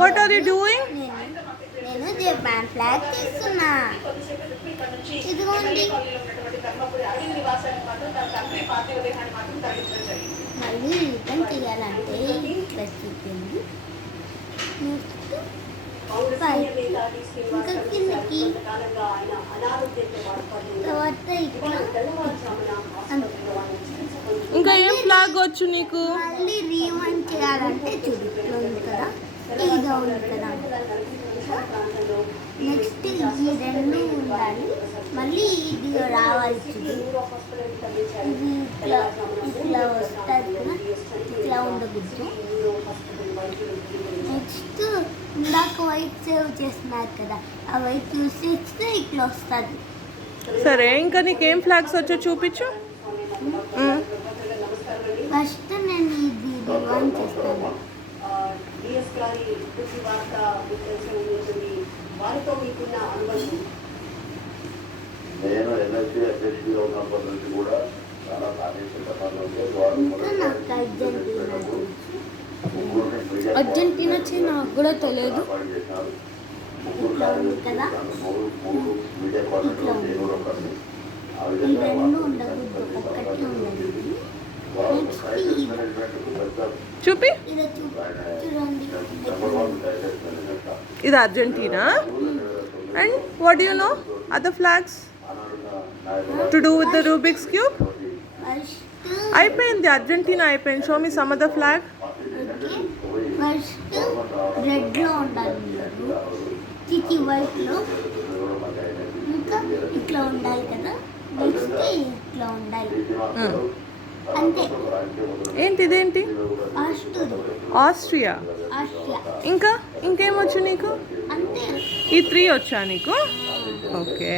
What are you doing? నేను Japan flag తీస్తున్నా. ఇదిగోండి. మళ్ళీ రిటర్న్ తీయాలంటే ఇట్లా చూపింది. ఇంకా కిందకి తర్వాత ఇంకా ఏం ఫ్లాగ్ వచ్చు నీకు? మళ్ళీ రీవైండ్ చేయాలంటే చూడు కదా, ఇదిగా ఉంది కదా. నెక్స్ట్ ఈ రెండు ఉండాలి. మళ్ళీ ఇది రావాల్సి ఇది ఇట్లా ఇట్లా వస్తుంది కదా, ఇట్లా ఉండకూడదు. నెక్స్ట్ ఇందాక వైట్ సేవ్ చేస్తున్నారు కదా, ఆ వైట్ చూసి ఇస్తే ఇట్లా వస్తుంది. సరే, ఇంకా నీకేం ఫ్లాగ్స్ వచ్చో చూపించు. ఫస్ట్ నేను ఇది రివైండ్ చేస్తాను. నేను ఎన్ఎస్సీ అధ్యక్షుడిగా ఉన్నప్పటి నుంచి కూడా చాలా అర్జెంటీనా నాకు కూడా తెలియదు. ఈ రెండు ఉండకూడదు, ఒక్కటి ఉండదు. చూపి. చూడండి, ఇది Argentina. And what do you know other flags to do with the Rubik's cube? అయిపోయింది, అర్జెంటీనా అయిపోయింది. Show me some other flag. First రెడ్లో ఉండాలి, చిచి వైట్లో, ఇంకా ఇట్లా ఉండాలి కదా. నెక్స్ట్ ఇట్లా ఉండాలి. అంతే. ఏంటి ఇదేంటి? ఆస్ట్రియా. ఇంకా ఇంకేమొచ్చు నీకు? అంతే. ఈ 3 వచ్చా నీకు? ఓకే.